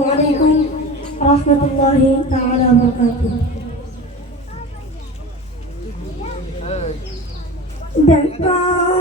عليكم ورحمة الله تعالى وبركاته. دبا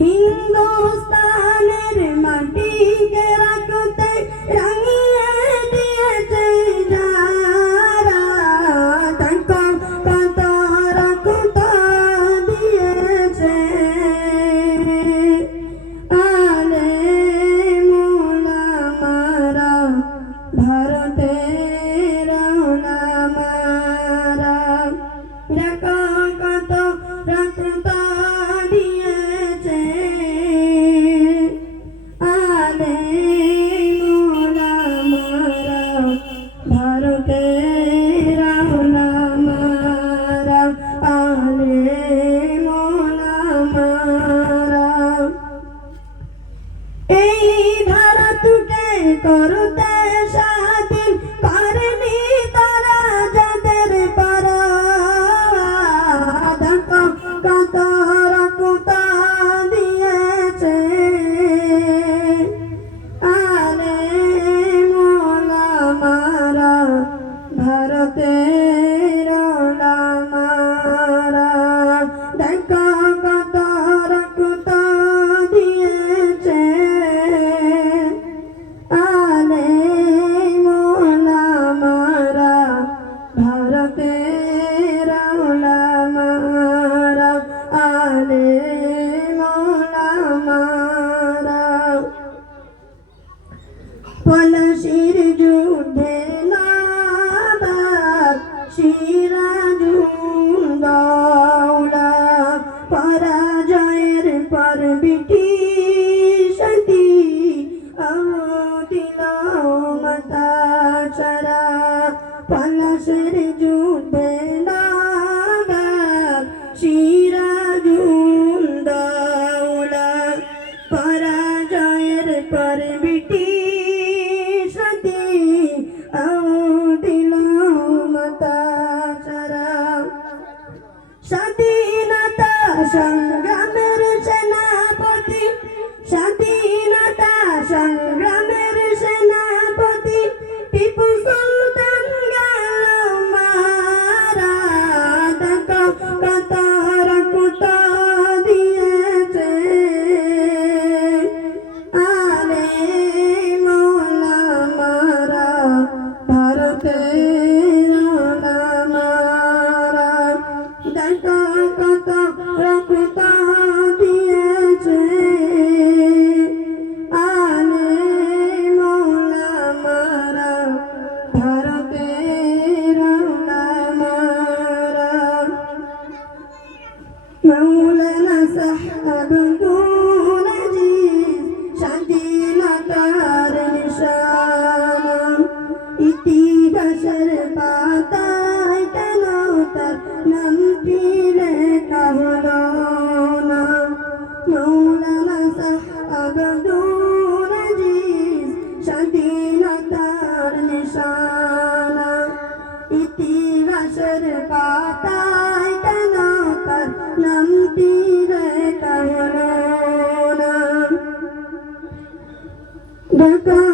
He knows that. she স্বাধীনতা ছাড়া স্বাধীনতা সংগ্রামের সেনাপতি স্বাধীনতা সংগ্রামের সেনাপতি টিপু সুলতান গাল মারা কথা কাকা مولانا عبد العزيز স্বাধীনতার নিশানা। ইতিহাসের পাতায় কেন তার নামটি রে কাহনা ঢাকা